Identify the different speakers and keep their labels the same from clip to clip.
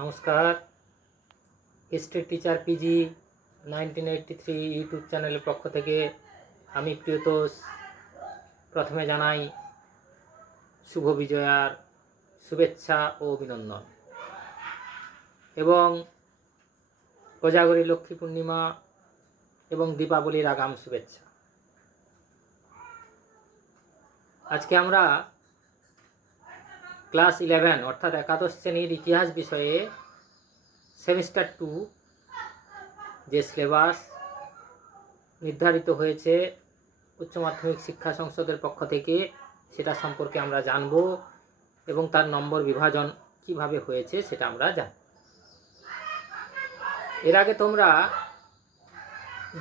Speaker 1: নমস্কার। History teacher PG nineteen eighty three YouTube চ্যানেলের পক্ষ থেকে আমি প্রিয়তোষ। প্রথমে জানাই শুভ বিজয়ার শুভেচ্ছা ও অভিনন্দন। এবং কোজাগরী লক্ষ্মী পূর্ণিমা এবং দীপাবলির আগাম শুভেচ্ছা। আজকে আমরা ক্লাস ইলেভেন, অর্থাৎ একাদশ শ্রেণির ইতিহাস বিষয়ে সেমিস্টার টু যে সিলেবাস নির্ধারিত হয়েছে উচ্চ মাধ্যমিক শিক্ষা সংসদের পক্ষ থেকে, সেটা সম্পর্কে আমরা জানব এবং তার নম্বর বিভাজন কীভাবে হয়েছে সেটা আমরা জানব। এর আগে তোমরা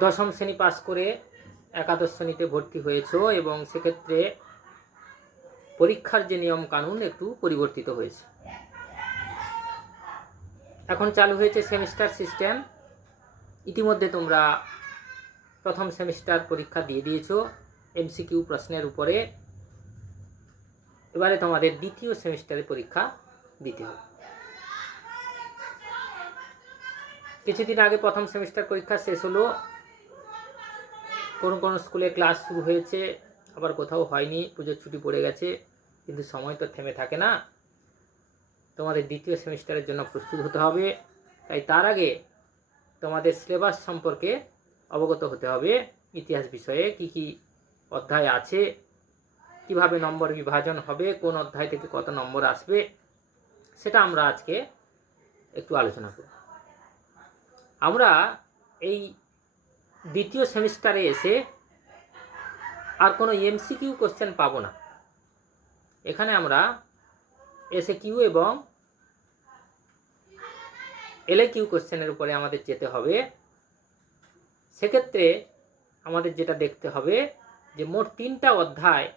Speaker 1: দশম শ্রেণি পাস করে একাদশ শ্রেণীতে ভর্তি হয়েছো এবং সেক্ষেত্রে পরীক্ষার যে নিয়ম কানুন একটু পরিবর্তিত হয়েছে। এখন চালু হয়েছে সেমিস্টার সিস্টেম। ইতিমধ্যে তোমরা প্রথম সেমিস্টার পরীক্ষা দিয়ে দিয়েছ এমসিকিউ প্রশ্নের উপরে। এবারে তোমাদের দ্বিতীয় সেমিস্টারের পরীক্ষা দিতে হবে। কিছুদিন আগে প্রথম সেমিস্টার পরীক্ষা শেষ হলো। কোন কোন স্কুলে ক্লাস শুরু হয়েছে আবার কোথাও হয়নি, পুজোর ছুটি পড়ে গেছে, কিন্তু সময় তো থেমে থাকে না। তোমাদের দ্বিতীয় সেমিস্টারের জন্য প্রস্তুত হতে হবে, তাই তার আগে তোমাদের সিলেবাস সম্পর্কে অবগত হতে হবে, ইতিহাস বিষয়ে কি কি অধ্যায় আছে, কীভাবে নম্বর বিভাজন হবে, কোন অধ্যায় থেকে কত নম্বর আসবে, সেটা আমরা আজকে একটু আলোচনা করব। আমরা এই দ্বিতীয় সেমিস্টারে এসে আর কোনো এমসিকিউ কোশ্চেন পাবো না। এখানে আমরা এসে কিউ এবং এলএ কিউ কোশ্চেনের উপরে আমাদের যেতে হবে। সেক্ষেত্রে আমাদের যেটা দেখতে হবে যে মোট তিনটা অধ্যায়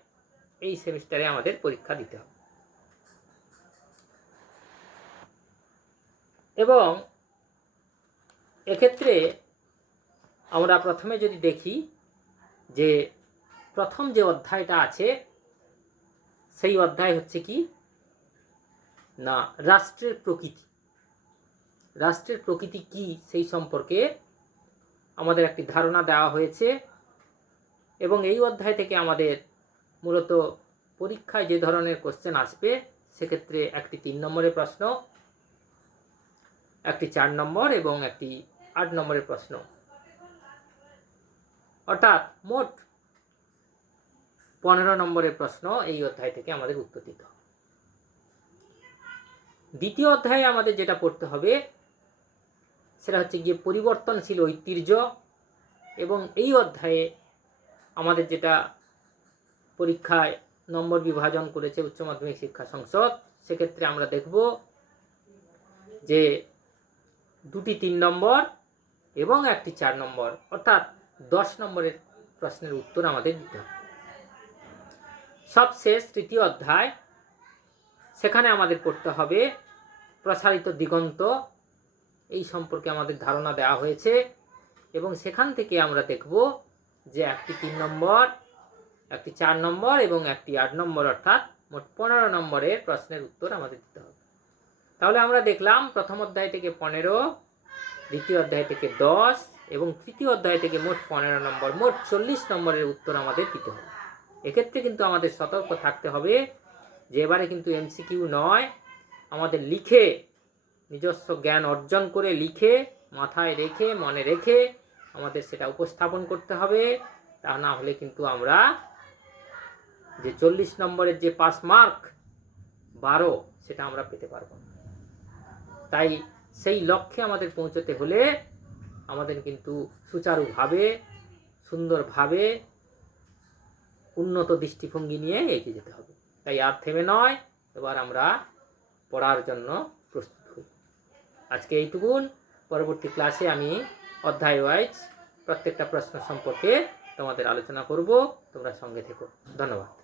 Speaker 1: এই সেমিস্টারে আমাদের পরীক্ষা দিতে হবে। এবং এক্ষেত্রে আমরা প্রথমে যদি দেখি যে প্রথম যে অধ্যায়টা আছে, সেই অধ্যায় হচ্ছে কি? না, রাষ্ট্রের প্রকৃতি। রাষ্ট্রের প্রকৃতি কি সেই সম্পর্কে আমাদের একটি ধারণা দেওয়া হয়েছে এবং এই অধ্যায় থেকে আমাদের মূলত পরীক্ষায় যে ধরনের কোশ্চেন আসবে, সেক্ষেত্রে একটি তিন নম্বরের প্রশ্ন, একটি চার নম্বর এবং একটি আট নম্বরের প্রশ্ন। অর্থাৎ মোট পনেরো নম্বরের প্রশ্ন এই অধ্যায় থেকে আমাদের উত্তর দিতে হবে। দ্বিতীয় অধ্যায়ে আমাদের যেটা পড়তে হবে, সেটা হচ্ছে গিয়ে পরিবর্তনশীল ঐতিহ্য এবং এই অধ্যায়ে আমাদের যেটা পরীক্ষায় নম্বর বিভাজন করেছে উচ্চ মাধ্যমিক শিক্ষা সংসদ, সেক্ষেত্রে আমরা দেখব যে দুটি তিন নম্বর এবং একটি চার নম্বর, অর্থাৎ দশ নম্বরের প্রশ্নের উত্তর আমাদের দিতে হবে। সবশেষ তৃতীয় অধ্যায়। সেখানে আমাদের পড়তে হবে প্রসারিত দিগন্ত। এই সম্পর্কে আমাদের ধারণা দেওয়া হয়েছে এবং সেখান থেকে আমরা দেখব যে একটি তিন নম্বর, একটি চার নম্বর এবং একটি আট নম্বর, অর্থাৎ মোট পনেরো নম্বরের প্রশ্নের উত্তর আমাদের দিতে হবে। তাহলে আমরা দেখলাম প্রথম অধ্যায় থেকে পনেরো, দ্বিতীয় অধ্যায় থেকে দশ এবং তৃতীয় অধ্যায় থেকে মোট পনেরো নম্বর, মোট চল্লিশ নম্বরের উত্তর আমাদের দিতে হবে। এক্ষেত্রে কিন্তু আমাদের সতর্ক থাকতে হবে যে এবারে কিন্তু এমসিকিউ নয়। আমাদের লিখে, নিজস্ব জ্ঞান অর্জন করে লিখে, মাথায় রেখে, মনে রেখে আমাদের সেটা উপস্থাপন করতে হবে। তা না হলে কিন্তু আমরা যে চল্লিশ নম্বরের যে পাস মার্ক, বারো, সেটা আমরা পেতে পারব না। তাই সেই লক্ষ্যে আমাদের পৌঁছতে হলে আমাদের কিন্তু সুচারুভাবে, সুন্দরভাবে উন্নত দৃষ্টিভঙ্গি নিয়ে এগিয়ে যেতে হবে। তাই আর থেমে নয়, এবার আমরা পড়ার জন্য প্রস্তুত হই। আজকে এইটুকুন। পরবর্তী ক্লাসে আমি অধ্যায় ওয়াইজ প্রত্যেকটা প্রশ্ন সম্পর্কে তোমাদের আলোচনা করব। তোমরা সঙ্গে থেকো। ধন্যবাদ।